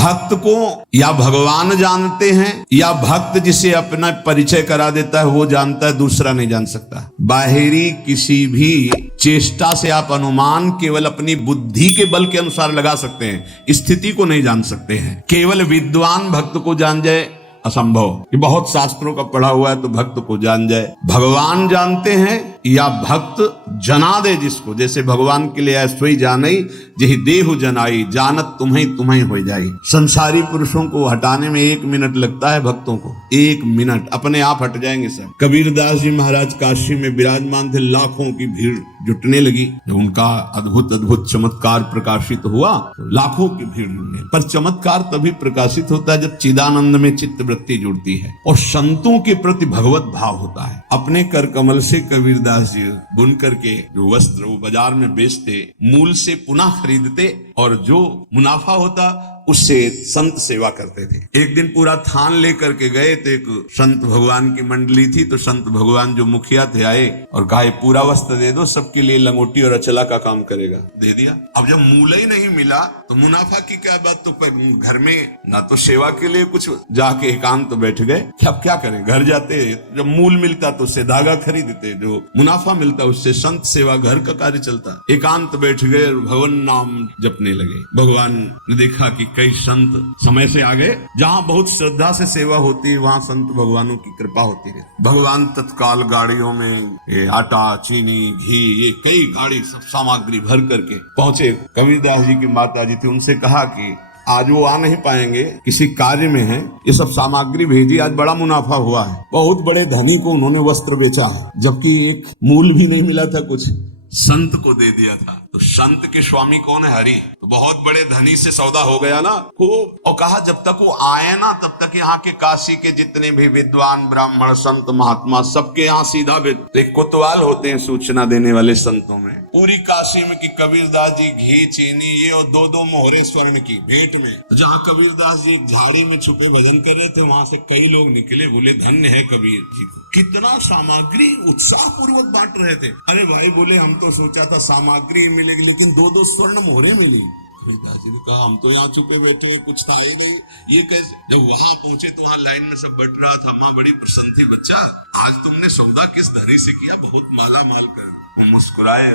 भक्त को या भगवान जानते हैं या भक्त जिसे अपना परिचय करा देता है वो जानता है, दूसरा नहीं जान सकता। बाहरी किसी भी चेष्टा से आप अनुमान केवल अपनी बुद्धि के बल के अनुसार लगा सकते हैं, स्थिति को नहीं जान सकते हैं। केवल विद्वान भक्त को जान जाए असंभव, कि बहुत शास्त्रों का पढ़ा हुआ है तो भक्त को जान जाए। भगवान जानते हैं या भक्त जना दे जिसको, जैसे भगवान के लिए सोई जानई जही देहु जनाई, जानत तुम्हें तुम्हें हो जाई। संसारी पुरुषों को हटाने में 1 मिनट लगता है, भक्तों को 1 मिनट, अपने आप हट जाएंगे सब। कबीरदास जी महाराज काशी में विराजमान थे, लाखों की भीड़ जुटने लगी। जब उनका अद्भुत अद्भुत चमत्कार प्रकाशित हुआ तो लाखों की भीड़ जुटने, पर चमत्कार तभी प्रकाशित होता है जब चिदानंद में चित्त वृत्ति जुड़ती है और संतों के प्रति भगवत भाव होता है। अपने कर कमल से कबीरदास जी बुन करके जो वस्त्र वो बाजार में बेचते, मूल से पुनः खरीदते और जो मुनाफा होता उससे संत सेवा करते थे। एक दिन पूरा थान लेकर के गए तो एक संत भगवान की मंडली थी, तो संत भगवान जो मुखिया थे आए और कहा पूरा वस्त्र दे दो, सबके लिए लंगोटी और अचला का काम करेगा। दे दिया। अब जब मूल ही नहीं मिला तो मुनाफा की क्या बात, तो घर में ना तो सेवा के लिए कुछ, जाके एकांत तो बैठ गए। अब क्या करें, घर जाते जब मूल मिलता तो उससे धागा खरीदते, जो मुनाफा मिलता उससे संत सेवा घर का कार्य चलता। एकांत बैठ गए और भगवान नाम जपने लगे। भगवान ने देखा कि कई संत समय से आ गए, जहां बहुत श्रद्धा से सेवा होती है वहां संत भगवानों की कृपा होती है। भगवान तत्काल गाड़ियों में ये आटा, चीनी, घी, ये कई गाड़ी सब सामग्री भर करके पहुंचे। कबीरदास जी की माता जी थी, उनसे कहा कि आज वो आ नहीं पाएंगे, किसी कार्य में है, ये सब सामग्री भेजी, आज बड़ा मुनाफा हुआ है। बहुत बड़े धनी को उन्होंने वस्त्र बेचा है, जबकि एक मूल भी नहीं मिला था, कुछ संत को दे दिया था। तो संत के स्वामी कौन है? हरि। तो बहुत बड़े धनी से सौदा हो गया ना खूब। और कहा जब तक वो आए ना तब तक यहाँ के काशी के जितने भी विद्वान ब्राह्मण संत महात्मा सबके यहाँ सीधा एक कोतवाल होते हैं सूचना देने वाले संतों में, पूरी काशी में कि कबीरदास जी घी, चीनी ये और 2-2 मोहरे स्वर्ण की भेंट में। तो जहाँ कबीरदास जी झाड़ी में छुपे भजन कर रहे थे वहां से कई लोग निकले, बोले धन्य है कबीर जी को, कितना सामग्री उत्साह पूर्वक बांट रहे थे। अरे भाई बोले हम तो सोचा था सामग्री मिलेगी लेकिन 2-2 स्वर्ण मोहरे मिली। कबीरदास जी ने कहा हम तो यहाँ छुपे बैठे हैं, कुछ था ही नहीं, ये कैसे? जब वहां पहुंचे तो वहां लाइन में सब बट रहा था। माँ बड़ी प्रसन्न थी, बच्चा आज तुमने सौदा किस धनी से किया, बहुत माला माल कर। वो मुस्कुराए,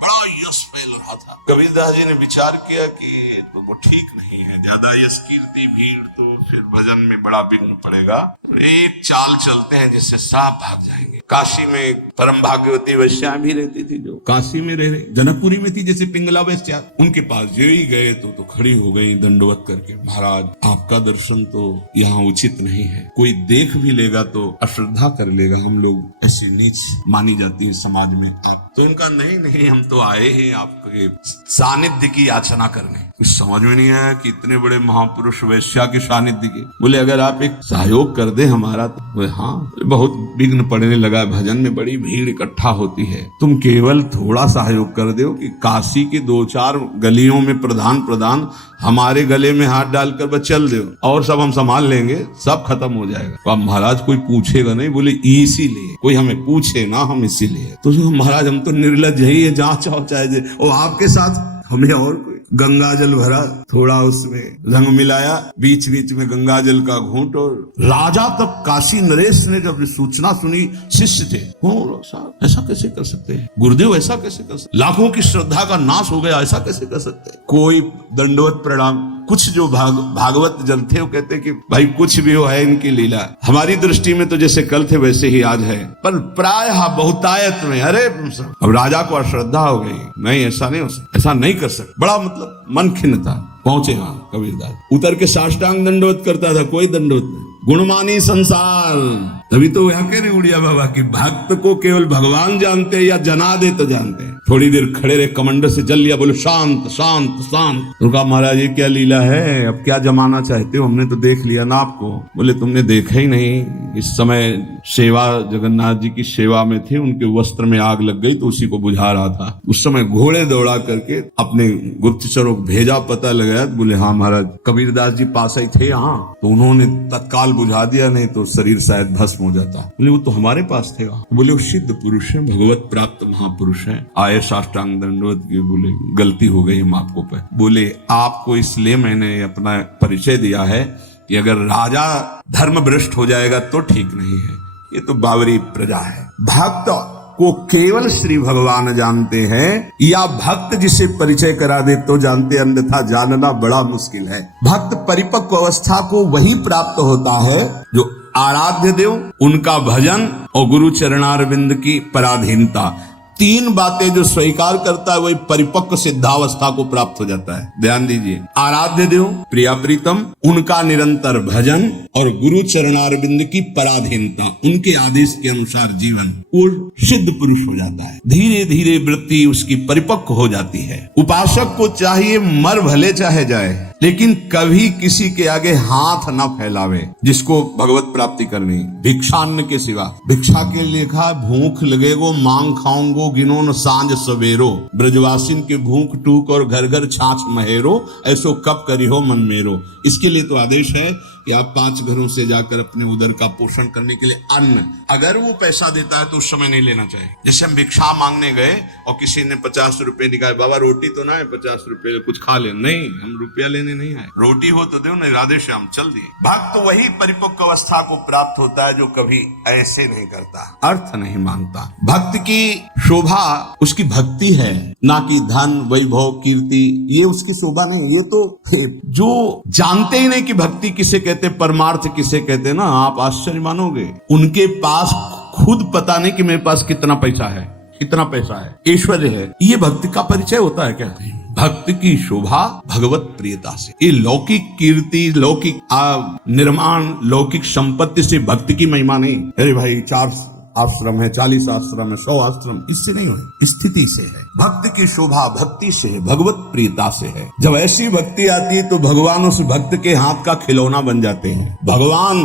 बड़ा यश फैल रहा था। कबीरदास जी ने विचार किया कि तो वो ठीक नहीं है, ज्यादा यश कीर्ति भीड़ तो फिर भजन में बड़ा विघ्न पड़ेगा। एक चाल चलते हैं जिससे साफ भाग जाएंगे। काशी में परम भाग्यवती वैश्या भी रहती थी, जो काशी में रह रही जनकपुरी में थी, जैसे पिंगला वैश्या। उनके पास जो ही गए तो खड़ी हो गई दंडवत करके, महाराज आपका दर्शन तो यहाँ उचित नहीं है, कोई देख भी लेगा तो अश्रद्धा कर लेगा, हम लोग ऐसी नीच मानी जाती है समाज में। आप तो इनका नहीं हम तो आए ही आपके सानिध्य की याचना करने। कुछ समझ में नहीं आया कि इतने बड़े महापुरुष वैश्या के सानिध्य के। बोले अगर आप एक सहयोग कर दे हमारा तो। हाँ, बहुत विघ्न पड़ने लगा, भजन में बड़ी भीड़ इकट्ठा होती है, तुम केवल थोड़ा सहयोग कर दो कि काशी की 2-4 गलियों में प्रधान हमारे गले में हाथ डालकर बस चल दो और सब हम संभाल लेंगे, सब खत्म हो जाएगा। तो अब महाराज कोई पूछेगा नहीं। बोले इसीलिए कोई हमें पूछे ना, हम इसीलिए तो महाराज हम तो निर्लज ही है, जहाँ चाहो चाहे। और आपके साथ हमें और कोई गंगा जल भरा, थोड़ा उसमें रंग मिलाया, बीच बीच में गंगा जल का घूंट। और राजा तब काशी नरेश ने जब सूचना सुनी, शिष्य थे, साहब ऐसा कैसे कर सकते हैं, गुरुदेव ऐसा कैसे कर सकते, लाखों की श्रद्धा का नाश हो गया, ऐसा कैसे कर सकते हैं? कोई दंडवत प्रणाम। कुछ जो भागवत जन थे वो कहते कि भाई कुछ भी हो है इनकी लीला, हमारी दृष्टि में तो जैसे कल थे वैसे ही आज है, पर प्रायः बहुतायत में अरे अब राजा को अश्रद्धा हो गई, नहीं ऐसा नहीं हो सकता, ऐसा नहीं कर सकता। बड़ा मतलब मन खिन्नता। पहुंचे वहां कबीरदास, उतर के साष्टांग दंडवत करता था, कोई दंडवत नहीं। गुणमानी संसार, तभी तो यहाँ कह रहे उड़िया बाबा की भक्त को केवल भगवान जानते या जना दे तो जानते हैं। थोड़ी देर खड़े रहे, कमंडल से जल लिया, बोले शांत शांत शांत। तो कहा महाराज ये क्या लीला है, अब क्या जमाना चाहते हो, हमने तो देख लिया ना आपको। बोले तुमने देखा ही नहीं, इस समय सेवा जगन्नाथ जी की सेवा में थे, उनके वस्त्र में आग लग गई तो उसी को बुझा रहा था। उस समय घोड़े दौड़ा करके अपने गुप्तचरों को भेजा, पता लगाया। बोले हाँ महाराज कबीरदास जी पास ही थे यहाँ, तो उन्होंने तत्काल बुझा दिया, नहीं तो शरीर शायद भस्म भस्म हो जाता है। बोले वो तो हमारे पास थे। बोले वो सिद्ध पुरुष है, भगवत प्राप्त महापुरुष है। आए साष्टांग दंडवत के, बोले गलती हो गई हम आपको पे। बोले आपको इसलिए मैंने अपना परिचय दिया है कि अगर राजा धर्म भ्रष्ट हो जाएगा तो ठीक नहीं है, ये तो बावरी प्रजा है। भक्त को केवल श्री भगवान जानते हैं, या भक्त जिसे परिचय करा दे तो जानते, अन्यथा जानना बड़ा मुश्किल है। भक्त परिपक्व अवस्था को वही प्राप्त होता है जो आराध्य देव, उनका भजन और गुरु चरणारविंद की पराधीनता, तीन बातें जो स्वीकार करता है वही परिपक्व सिद्धावस्था को प्राप्त हो जाता है। ध्यान दीजिए, आराध्य देव, प्रिया प्रीतम, उनका निरंतर भजन और गुरु चरणारविंद की पराधीनता, उनके आदेश के अनुसार जीवन, वो सिद्ध पुरुष हो जाता है। धीरे धीरे वृत्ति उसकी परिपक्व हो जाती है। उपासक को चाहिए मर भले चाहे जाए, लेकिन कभी किसी के आगे हाथ न फैलावे। जिसको भगवत प्राप्ति करनी, भिक्षान्न के सिवा, भिक्षा के लिखा भूख लगेगो मांग खाऊंगो गिनो न सांझ सवेरो, ब्रजवासिन के भूख टूक और घर घर छाछ महेरो, ऐसो कब करी हो मन मेरो। इसके लिए तो आदेश है कि आप 5 घरों से जाकर अपने उदर का पोषण करने के लिए अन्न, अगर वो पैसा देता है तो उस समय नहीं लेना चाहिए। जैसे हम भिक्षा मांगने गए और किसी ने 50 रुपए निकाले, बाबा रोटी तो ना है, 50 रुपए कुछ खा ले। नहीं, हम रुपया लेने नहीं आए, रोटी हो तो दो, नहीं राधे श्याम चल दिए। भक्त तो वही परिपक्व अवस्था को प्राप्त होता है जो कभी ऐसे नहीं करता, अर्थ नहीं मांगता। भक्त की शोभा उसकी भक्ति है, ना कि धन वैभव कीर्ति, ये उसकी शोभा नहीं। ये तो जो जानते ही नहीं कि भक्ति किसे कहते, परमार्थ किसे कहते ना, आप आश्चर्य मानोगे। उनके पास खुद पता नहीं कि मेरे पास कितना पैसा है, कितना पैसा है, ऐश्वर्य है, ये भक्ति का परिचय होता है क्या? भक्त की शोभा भगवत प्रियता से। ये लौकिक कीर्ति, लौकिक निर्माण, लौकिक संपत्ति से भक्ति की महिमा नहीं। अरे भाई 4 आश्रम है, 40 आश्रम है, 100 आश्रम, इससे नहीं हुई, स्थिति से है। भक्त की शोभा भक्ति से है, भगवत प्रियता से है। जब ऐसी भक्ति आती है तो भगवान उस भक्त के हाथ का खिलौना बन जाते हैं, भगवान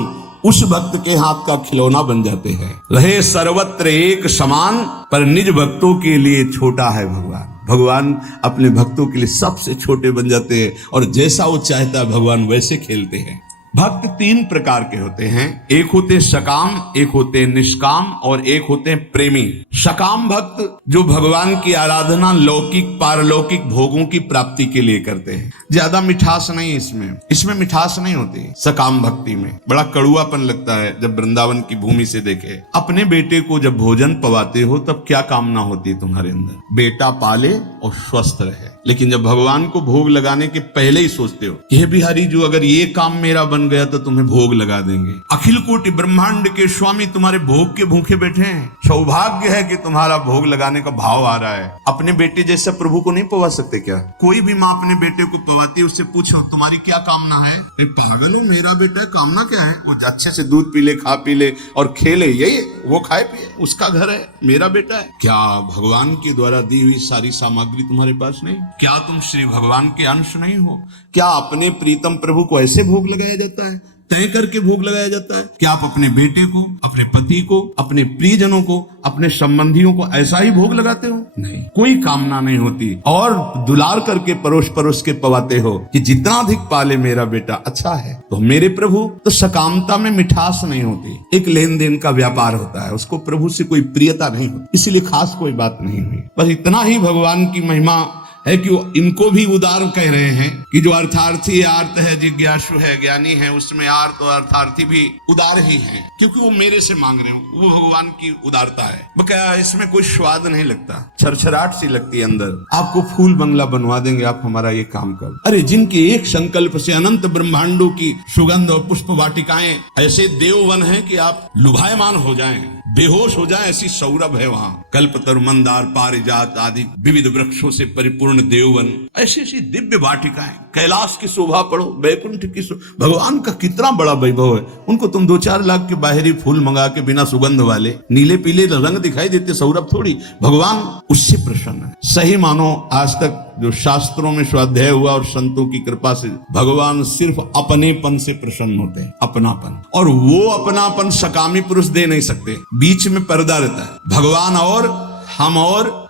उस भक्त के हाथ का खिलौना बन जाते हैं। रहे सर्वत्र एक समान, पर निज भक्तों के लिए छोटा है भगवान। भगवान अपने भक्तों के लिए सबसे छोटे बन जाते हैं और जैसा वो चाहता है भगवान वैसे खेलते हैं। भक्त 3 प्रकार के होते हैं, एक होते सकाम, एक होते निष्काम और एक होते प्रेमी। सकाम भक्त जो भगवान की आराधना लौकिक पारलौकिक भोगों की प्राप्ति के लिए करते हैं। ज्यादा मिठास नहीं इसमें मिठास नहीं होती। सकाम भक्ति में बड़ा कड़ुआपन लगता है। जब वृंदावन की भूमि से देखे, अपने बेटे को जब भोजन पवाते हो तब क्या कामना होती है तुम्हारे अंदर? बेटा पाले और स्वस्थ रहे। लेकिन जब भगवान को भोग लगाने के पहले ही सोचते हो कि हे बिहारी जो अगर ये काम मेरा बन गया तो तुम्हें भोग लगा देंगे। अखिल कोटि ब्रह्मांड के स्वामी तुम्हारे भोग के भूखे बैठे हैं। सौभाग्य है कि तुम्हारा भोग लगाने का भाव आ रहा है। अपने बेटे जैसा प्रभु को नहीं पवा सकते क्या? कोई भी माँ अपने बेटे को पवाती है, उससे पूछो तुम्हारी क्या कामना है? पागल हो, मेरा बेटा है, कामना क्या है? वो अच्छे से दूध पी ले, खा पी ले और खेले, यही वो खाए पिए, उसका घर है, मेरा बेटा है। क्या भगवान के द्वारा दी हुई सारी सामग्री तुम्हारे पास नहीं? क्या तुम श्री भगवान के अंश नहीं हो? क्या अपने प्रीतम प्रभु को ऐसे भोग लगाया जाता है, तय करके भोग लगाया जाता है? क्या आप अपने बेटे को, अपने पति को, अपने प्रियजनों को, अपने संबंधियों को ऐसा ही भोग लगाते हो? नहीं, कोई कामना नहीं होती और दुलार करके परोस परोस के पवाते हो कि जितना अधिक पाले मेरा बेटा अच्छा है। तो मेरे प्रभु तो सकामता में मिठास नहीं होती, एक लेन देन का व्यापार होता है, उसको प्रभु से कोई प्रियता नहीं होती, इसीलिए खास कोई बात नहीं हुई। बस इतना ही भगवान की महिमा है कि वो इनको भी उदार कह रहे हैं कि जो अर्थार्थी आर्त है, जिज्ञासु है, ज्ञानी है, उसमें आर्त और अर्थार्थी भी उदार ही हैं, क्योंकि वो मेरे से मांग रहे हो। वो भगवान की उदारता है। बकाया इसमें कोई स्वाद नहीं लगता, छरछराहट सी लगती है अंदर। आपको फूल बंगला बनवा देंगे, आप हमारा ये काम कर। अरे जिनके एक संकल्प से अनंत ब्रह्मांडों की सुगंध और पुष्प वाटिकाएं, ऐसे देववन है कि आप लुभायमान हो जाएं, बेहोश हो जाएं, ऐसी सौरभ है वहां। कल्पतरु, मंदार, पारिजात आदि विविध वृक्षों से परिपूर्ण देववन, ऐसी ऐसी दिव्य वाटिकाएं। कैलाश की शोभा पढ़ो, वैकुंठ की भगवान का कितना बड़ा वैभव है। उनको तुम 2-4 लाख के बाहरी फूल मंगा के बिना सुगंध वाले नीले पीले रंग दिखाई देते, सौरभ थोड़ी। भगवान उससे प्रसन्न है। सही मानो आज तक जो शास्त्रों में स्वाध्याय हुआ और संतों की कृपा से भगवान सिर्फ अपनेपन से प्रसन्न होते हैं, अपनापन। और वो अपनापन सकामी पुरुष दे नहीं सकते, बीच में पर्दा रहता है। भगवान और हम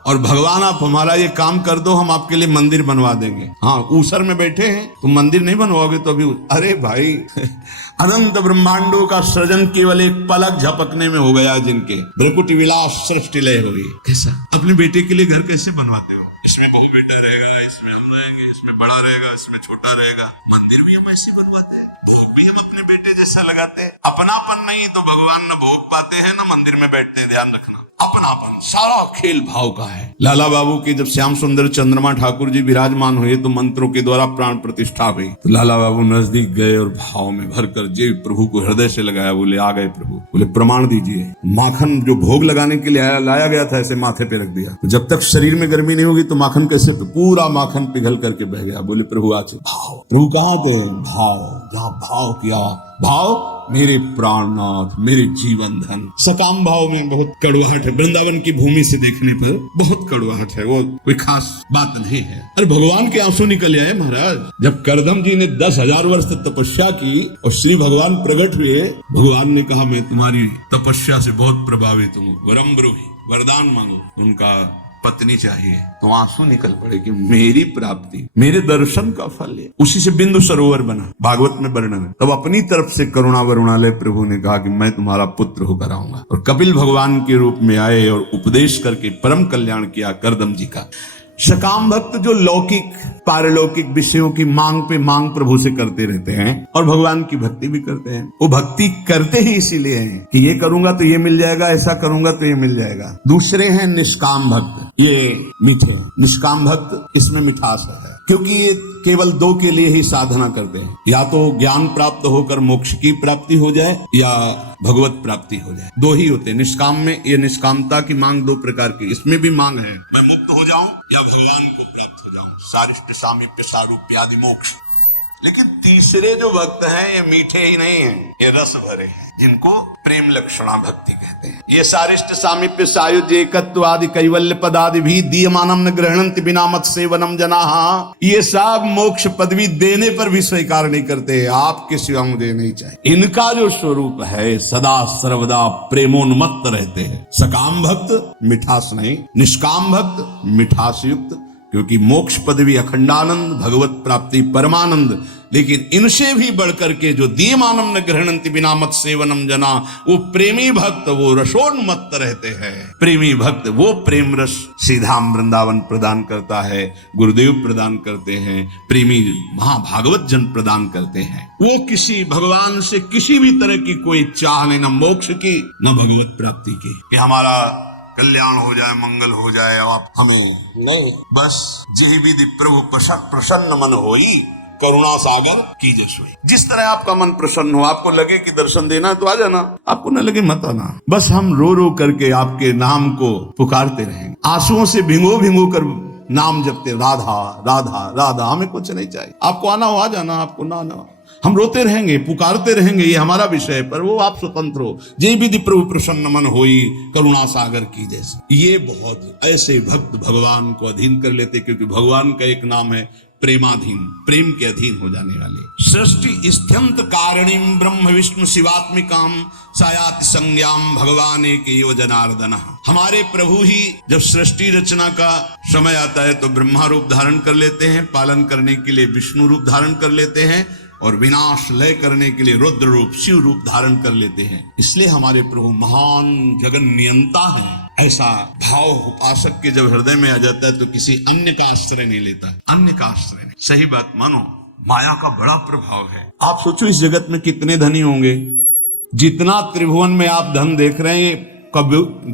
और भगवान आप हमारा ये काम कर दो, हम आपके लिए मंदिर बनवा देंगे। हाँ, ऊसर में बैठे हैं तो मंदिर नहीं बनवाओगे तो अभी, अरे भाई अनंत ब्रह्मांडों का सृजन केवल एक पलक झपकने में हो गया जिनके, ब्रकुट विलास सृष्टि लय हो गई। कैसा अपने बेटे के लिए घर कैसे बनवाते हो? इसमें बहू बेटा रहेगा, इसमें हम रहेंगे, इसमें बड़ा रहेगा, इसमें छोटा रहेगा। मंदिर भी हम ऐसे बनवाते हैं, भोग भी हम अपने बेटे जैसा लगाते हैं। अपनापन नहीं तो भगवान न भोग पाते हैं न मंदिर में बैठते हैं। ध्यान रखना, अपनापन सारा खेल भाव का है। लाला बाबू के जब श्याम सुंदर चंद्रमा ठाकुर जी विराजमान हुए तो मंत्रों के द्वारा प्राण प्रतिष्ठा हुई, तो लाला बाबू नजदीक गए और भाव में भरकर जे प्रभु को हृदय से लगाया। बोले आ गए प्रभु, बोले प्रमाण दीजिए। माखन जो भोग लगाने के लिए लाया गया था ऐसे माथे पे रख दिया, तो जब तक शरीर में गर्मी नहीं होगी तो माखन कैसे, तो पूरा माखन पिघल करके बह गया। बोले प्रभु आज भाव, प्रभु कहाँ थे? भाव, जहाँ भाव किया, भाव मेरे प्राणनाथ, मेरे जीवन धन। सकाम भाव में बहुत कड़वाहट है, वृंदावन की भूमि से देखने पर बहुत कड़वाहट है, वो कोई खास बात नहीं है। अरे भगवान के आंसू निकल आए महाराज। जब करदम जी ने 10,000 वर्ष तक तपस्या की और श्री भगवान प्रकट हुए, भगवान ने कहा मैं तुम्हारी तपस्या से बहुत प्रभावित हूँ, वरम ब्रूहि, वरदान मांगो। उनका पत्नी चाहिए, तो आंसू निकल पड़े कि मेरी प्राप्ति, मेरे दर्शन का फल है। उसी से बिंदु सरोवर बना, भागवत में वर्णन है। तब अपनी तरफ से करुणा वरुणालय प्रभु ने कहा कि मैं तुम्हारा पुत्र होकर आऊंगा, और कपिल भगवान के रूप में आए और उपदेश करके परम कल्याण किया करदम जी का। सकाम भक्त जो लौकिक पारलौकिक विषयों की मांग पे मांग प्रभु से करते रहते हैं और भगवान की भक्ति भी करते हैं। वो भक्ति करते ही इसीलिए हैं कि ये करूंगा तो ये मिल जाएगा, ऐसा करूंगा तो ये मिल जाएगा। दूसरे हैं निष्काम भक्त, ये मीठे। निष्काम भक्त, इसमें मिठास है, क्योंकि ये केवल दो के लिए ही साधना करते हैं, या तो ज्ञान प्राप्त होकर मोक्ष की प्राप्ति हो जाए या भगवत प्राप्ति हो जाए। दो ही होते हैं निष्काम में। ये निष्कामता की मांग दो प्रकार की, इसमें भी मांग है मैं मुक्त हो जाऊं या भगवान को प्राप्त हो जाऊं, सारिष्ट सामीप्य सारूप्य आदि मोक्ष। लेकिन तीसरे जो भक्त हैं ये मीठे ही नहीं हैं, ये रस भरे हैं, जिनको प्रेम लक्षणा भक्ति कहते हैं। ये सारिष्ट सामीप्य सायुज्य एकत्व आदि कैवल्य पदादि भी दीयमानम न गृह्णन्ति बिना मत सेवनम जनाः, ये सब मोक्ष पदवी देने पर भी स्वीकार नहीं करते, आपके सिवा मुझे नहीं चाहिए। इनका जो स्वरूप है सदा सर्वदा प्रेमोन्मत्त रहते हैं। सकाम भक्त मिठास नहीं, निष्काम भक्त मिठास युक्त, क्योंकि मोक्ष पदवी अखंडानंद, भगवत प्राप्ति परमानंद। लेकिन इनसे भी बढ़कर के जो दीयमानम न गृह्णन्ति बिना मत सेवनम जना, वो प्रेमी भक्त वो रसोन्मत्त रहते हैं। प्रेमी भक्त वो प्रेम रस सीधाम वृंदावन प्रदान करता है, गुरुदेव प्रदान करते हैं, प्रेमी महाभागवत जन प्रदान करते हैं। वो किसी भगवान से किसी भी तरह की कोई चाह नहीं, न मोक्ष की न भगवत प्राप्ति की, कि हमारा कल्याण हो जाए, मंगल हो जाए, आप हमें नहीं, बस जही विधि प्रभु प्रसन्न मन होई, करुणा सागर की जसोई। जिस तरह आपका मन प्रसन्न हो, आपको लगे कि दर्शन देना है तो आ जाना, आपको न लगे मत आना। बस हम रो रो करके आपके नाम को पुकारते रहेंगे, आंसुओं से भिंगो भिंगो कर नाम जपते, राधा राधा राधा। हमें कुछ नहीं चाहिए, आपको आना हो आ जाना, आपको ना आना हम रोते रहेंगे, पुकारते रहेंगे, ये हमारा विषय है, पर वो आप स्वतंत्र हो। जय विधि प्रभु प्रसन्न मन होई, करुणा सागर की जैसे। ये बहुत ऐसे भक्त भगवान को अधीन कर लेते, क्योंकि भगवान का एक नाम है प्रेमाधीन, प्रेम के अधीन हो जाने वाले। सृष्टि स्थ्यंत कारणीम ब्रह्म विष्णु शिवात्मिकाम सायाति संज्ञाम भगवान एकेव जनार्दन। हमारे प्रभु ही जब सृष्टि रचना का समय आता है तो ब्रह्मा रूप धारण कर लेते हैं, पालन करने के लिए विष्णु रूप धारण कर लेते हैं, और विनाश लय करने के लिए रुद्र रूप शिव रूप धारण कर लेते हैं। इसलिए हमारे प्रभु महान जगन नियंता है। ऐसा भाव उपासक के जब हृदय में आ जाता है तो किसी अन्य का आश्रय नहीं लेता, अन्य का आश्रय नहीं। सही बात मानो, माया का बड़ा प्रभाव है। आप सोचो इस जगत में कितने धनी होंगे, जितना त्रिभुवन में आप धन देख रहे हैं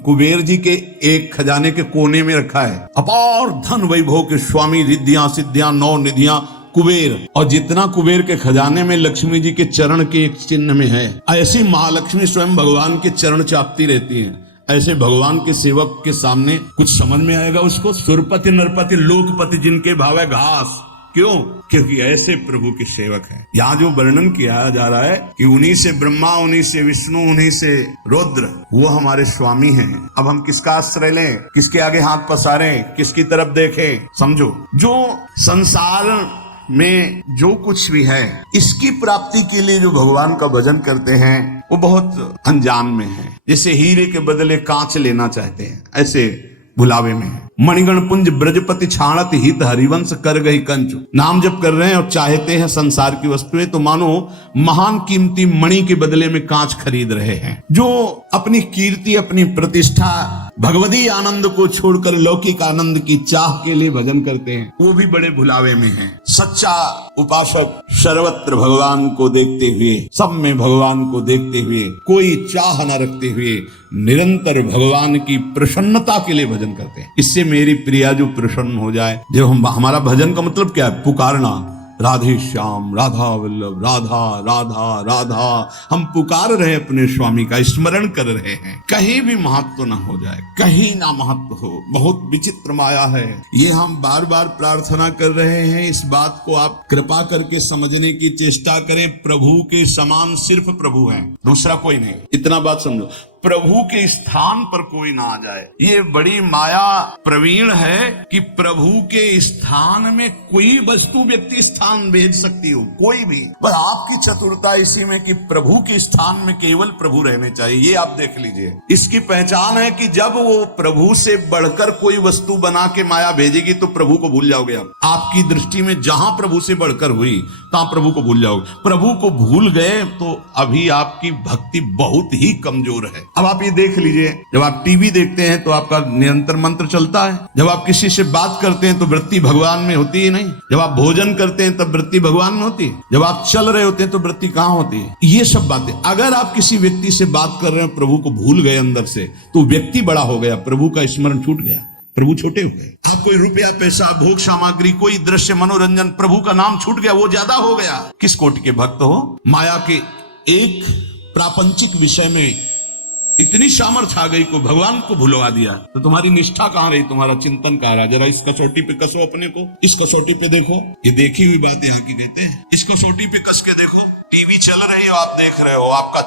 कुबेर जी के एक खजाने के कोने में रखा है। अपार धन वैभव के स्वामी, रिद्धियां सिद्धियां नौ निधियां कुबेर, और जितना कुबेर के खजाने में लक्ष्मी जी के चरण के एक चिन्ह में है, ऐसी महालक्ष्मी स्वयं भगवान के चरण चापती रहती हैं। ऐसे भगवान के सेवक के सामने कुछ समझ में आएगा उसको? सुरपति नरपति लोकपति जिनके भाव है घास। क्यों? क्योंकि ऐसे प्रभु के सेवक हैं। यहाँ जो वर्णन किया जा रहा है कि उन्हीं से ब्रह्मा, उन्हीं से विष्णु, उन्हीं से रुद्र, वो हमारे स्वामी हैं। अब हम किसका आश्रय लें, किसके आगे हाथ पसारें, किसकी तरफ देखें? समझो, जो संसार में जो कुछ भी है इसकी प्राप्ति के लिए जो भगवान का भजन करते हैं वो बहुत अनजान में है। जैसे हीरे के बदले कांच लेना चाहते हैं, ऐसे भुलावे में है। मणिगण पुंज ब्रजपति छाणत हित हरिवंश कर गई कंचु। नाम जप कर रहे हैं और चाहते हैं संसार की वस्तुएं, तो मानो महान कीमती मणि के बदले में कांच खरीद रहे हैं। जो अपनी कीर्ति, अपनी प्रतिष्ठा, भगवदी आनंद को छोड़कर लौकिक आनंद की चाह के लिए भजन करते हैं, वो भी बड़े भुलावे में हैं। सच्चा उपासक सर्वत्र भगवान को देखते हुए, सब में भगवान को देखते हुए, कोई चाह न रखते हुए निरंतर भगवान की प्रसन्नता के लिए भजन करते हैं। इससे मेरी प्रिया जो प्रसन्न हो जाए। जब हमारा भजन का मतलब क्या है? पुकारना, राधे श्याम, राधा वल्लभ, राधा राधा राधा। हम पुकार रहे अपने स्वामी का, स्मरण कर रहे हैं। कहीं भी महत्व ना हो जाए, कहीं ना महत्व हो। बहुत विचित्र माया है ये। हम बार बार प्रार्थना कर रहे हैं, इस बात को आप कृपा करके समझने की चेष्टा करें। प्रभु के समान सिर्फ प्रभु है, दूसरा कोई नहीं। इतना बात समझो, प्रभु के स्थान पर कोई ना आ जाए। ये बड़ी माया प्रवीण है कि प्रभु के स्थान में कोई वस्तु, व्यक्ति स्थान भेज सकती हो, कोई भी। पर आपकी चतुरता इसी में कि प्रभु के स्थान में केवल प्रभु रहने चाहिए। ये आप देख लीजिए। इसकी पहचान है कि जब वो प्रभु से बढ़कर कोई वस्तु बना के माया भेजेगी तो प्रभु को भूल जाओगे आप। आपकी दृष्टि में जहां प्रभु से बढ़कर हुई तहां प्रभु को भूल जाओगे। प्रभु को भूल गए तो अभी आपकी भक्ति बहुत ही कमजोर है। अब आप ये देख लीजिए, जब आप टीवी देखते हैं तो आपका निरंतर मंत्र चलता है। जब आप किसी से बात करते हैं तो वृत्ति भगवान में होती ही नहीं। जब आप भोजन करते हैं तब वृत्ति भगवान में होती है। जब आप चल रहे होते हैं तो वृत्ति कहां होती है? ये सब बातें। अगर आप किसी व्यक्ति से बात कर रहे हैं, प्रभु को भूल गए अंदर से, तो व्यक्ति बड़ा हो गया, प्रभु का स्मरण छूट गया, प्रभु छोटे हो गए। आप कोई रुपया, पैसा, भोग सामग्री, कोई दृश्य, मनोरंजन, प्रभु का नाम छूट गया, वो ज्यादा हो गया। किस कोटि के भक्त हो? माया के एक प्रापंचिक विषय में इतनी सामर्थ्य आ गई को भगवान को भुलवा दिया, तो तुम्हारी निष्ठा कहां रही? तुम्हारा चिंतन कहां रहा? जरा इस कसौटी पे कसो अपने को। इस कसौटी पे देखो, ये देखी हुई बात यहाँ की कहते हैं। इस कसौटी पे कस के देखो। टीवी चल रही हो, आप देख रहे हो, आपका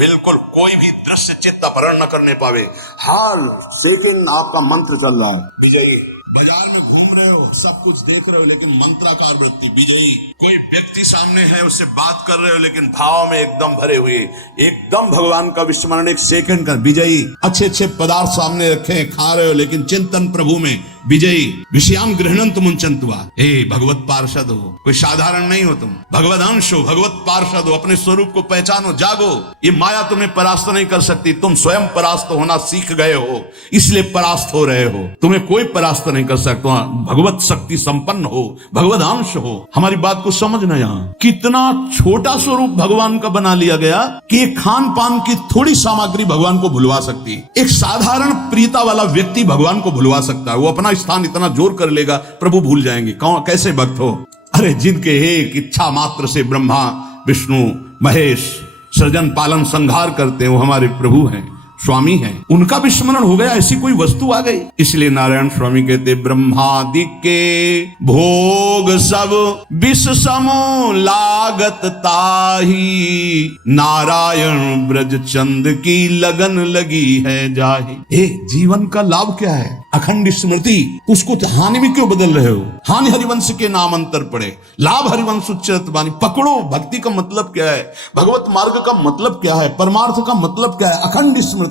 बिल्कुल कोई भी दृश्य चित्त अपहरण न करने पावे। हर सेकंड आपका मंत्र चल रहा है, विजयी। बाजार में घूम रहे हो, सब कुछ देख रहे हो, लेकिन मंत्राकार वृत्ति, विजयी। कोई व्यक्ति सामने है, उससे बात कर रहे हो, लेकिन भाव में एकदम भरे हुए, एकदम भगवान का विस्मरण, एक सेकंड का, विजयी। अच्छे अच्छे पदार्थ सामने रखे हैं, खा रहे हो, लेकिन चिंतन प्रभु में, विजयी। विषयाम गृहणंत मुंचंतवा। हे भगवत पार्षद हो, कोई साधारण नहीं हो तुम, भगवत अंश हो, भगवत पार्षद हो। अपने स्वरूप को पहचानो, जागो। ये माया तुम्हें परास्त नहीं कर सकती। तुम स्वयं परास्त होना सीख गए हो, इसलिए परास्त हो रहे हो। तुम्हें कोई परास्त नहीं कर सकता। भगवत शक्ति संपन्न हो, भगवत अंश हो। हमारी बात को समझना। यहाँ कितना छोटा स्वरूप भगवान का बना लिया गया कि खान पान की थोड़ी सामग्री भगवान को भुलवा सकती है। एक साधारण प्रियता वाला व्यक्ति भगवान को भुलवा सकता है। वो अपना स्थान इतना जोर कर लेगा, प्रभु भूल जाएंगे। कौन, कैसे भक्त हो? अरे जिनके एक इच्छा मात्र से ब्रह्मा, विष्णु, महेश सृजन, पालन, संहार करते हैं, वो हमारे प्रभु हैं, स्वामी हैं। उनका विस्मरण हो गया, ऐसी कोई वस्तु आ गई। इसलिए नारायण स्वामी कहते, ब्रह्मादि के भोग सब विष समो लागत ताही, नारायण ब्रज चंद की लगन लगी है जाही। जीवन का लाभ क्या है? अखंड स्मृति। उसको हानि में क्यों बदल रहे हो? हानि हरिवंश के नाम अंतर पड़े, लाभ हरिवंश उच्चरत बानी। पकड़ो, भक्ति का मतलब क्या है, भगवत मार्ग का मतलब क्या है, परमार्थ का मतलब क्या है? अखंड स्मृति।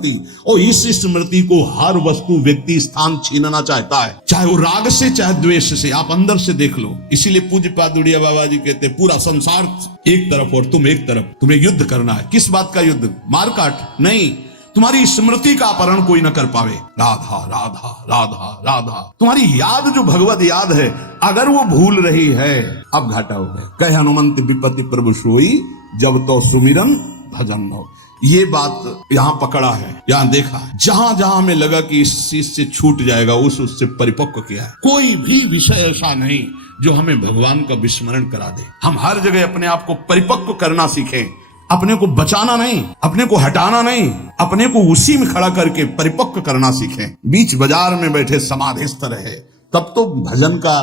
और इस स्मृति को हर वस्तु, व्यक्ति, स्थान छीनना चाहता है, चाहे वो राग से, चाहे द्वेष से। आप अंदर से देख लो। इसीलिए पूज्य पादुड़िया बाबा जी कहते, पूरा संसार एक तरफ और तुम एक तरफ, तुम्हें युद्ध करना है। किस बात का युद्ध? मारकाट नहीं, तुम्हारी स्मृति का अपहरण कोई न कर पावे। राधा राधा राधा राधा। तुम्हारी याद जो भगवत याद है, अगर वो भूल रही है, अब घाटा हो गया। कहे हनुमंत विपत्ति प्रभु सोई, जब तो सुमिरन भजन हो। ये बात यहाँ पकड़ा है, यहाँ देखा। जहां जहां हमें लगा कि इस चीज से छूट जाएगा, उससे परिपक्व किया है। कोई भी विषय ऐसा नहीं जो हमें भगवान का विस्मरण करा दे। हम हर जगह अपने आप को परिपक्व करना सीखें। अपने को बचाना नहीं, अपने को हटाना नहीं, अपने को उसी में खड़ा करके परिपक्व करना सीखें। बीच बाजार में बैठे समाधिस्थ रहे, तब तो भजन का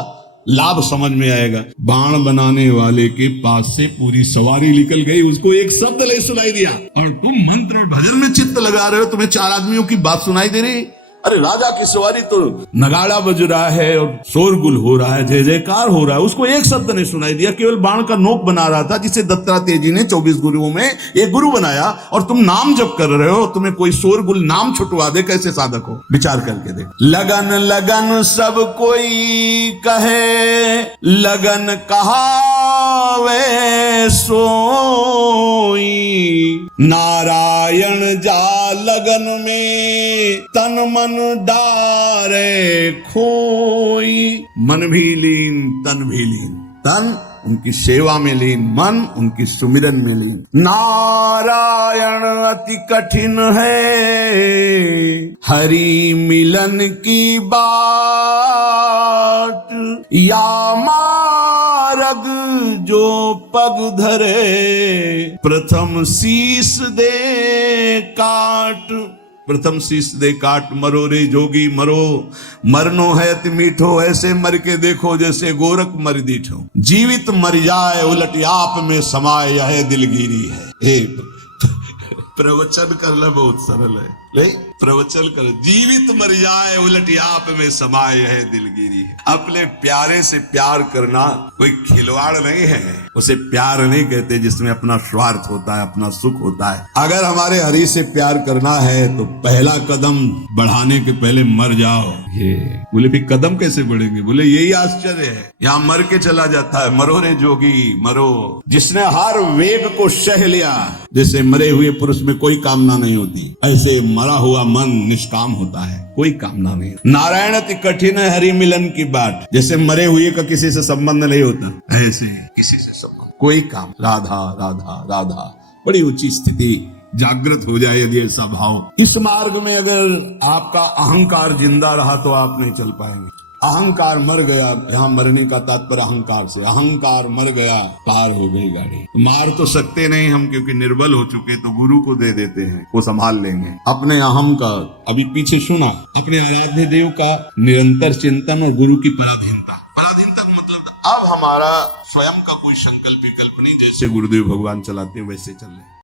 लाभ समझ में आएगा। बाण बनाने वाले के पास से पूरी सवारी निकल गई, उसको एक शब्द नहीं सुनाई दिया, और तुम मंत्र भजन में चित्त लगा रहे हो, तुम्हें चार आदमियों की बात सुनाई दे रही। अरे राजा की सवारी तो नगाड़ा बज रहा है और शोरगुल हो रहा है, जय जयकार हो रहा है, उसको एक शब्द नहीं सुनाई दिया, केवल बाण का नोक बना रहा था, जिसे दत्तात्रेय जी ने 24 गुरुओं में एक गुरु बनाया, और तुम नाम जप कर रहे हो, तुम्हें कोई शोरगुल नाम छुटवा दे, कैसे साधक हो? विचार करके देख। लगन लगन सब कोई कहे, लगन कहावे सोई, नारायण जा लगन में तन मन डारे खोई। मन भी लीन तन भी लीन, तन उनकी सेवा में लीन, मन उनकी सुमिरन में लीन। नारायण अति कठिन है, हरि मिलन की बाट, या मार्ग जो पग धरे, प्रथम शीस दे काट। प्रथम शीश दे काट, मरो रे जोगी मरो, मरनो है अति मीठो, ऐसे मर के देखो जैसे गोरख मर दीठो। जीवित मर जाए उलट आप में समाए, यह दिलगिरी है। प्रवचन करना बहुत सरल है, नहीं प्रवचन कर, जीवित मर जाए उलट आप में समाए, यह दिलगिरी है। अपने प्यारे से प्यार करना कोई खिलवाड़ नहीं है, उसे प्यार नहीं कहते जिसमें अपना स्वार्थ होता है, अपना सुख होता है। अगर हमारे हरि से प्यार करना है तो पहला कदम बढ़ाने के पहले मर जाओ। ये बोले फिर कदम कैसे बढ़ेंगे? बोले यही आश्चर्य है, यहाँ मर के चला जाता है। मरो रे जोगी मरो, जिसने हर वेग को सह लिया, जैसे मरे हुए पुरुष में कोई कामना नहीं होती, ऐसे मरा हुआ मन निष्काम होता है, कोई कामना नहीं। नारायण अति कठिन है हरि मिलन की बाट, जैसे मरे हुए का किसी से संबंध नहीं होता, ऐसे किसी से संबंध, कोई काम, राधा राधा राधा। बड़ी ऊंची स्थिति जागृत हो जाए यदि ऐसा भाव। इस मार्ग में अगर आपका अहंकार जिंदा रहा तो आप नहीं चल पाएंगे। अहंकार मर गया, यहाँ मरने का तात्पर्य अहंकार से, अहंकार मर गया, पार हो गई गाड़ी। मार तो सकते नहीं हम, क्योंकि निर्बल हो चुके, तो गुरु को दे देते हैं, वो संभाल लेंगे। अपने अहम का अभी पीछे सुना, अपने आराध्य देव का निरंतर चिंतन और गुरु की पराधीनता। पराधीनता का मतलब अब हमारा स्वयं का कोई संकल्प विकल्प नहीं, जैसे गुरुदेव भगवान चलाते हैं वैसे चल रहे।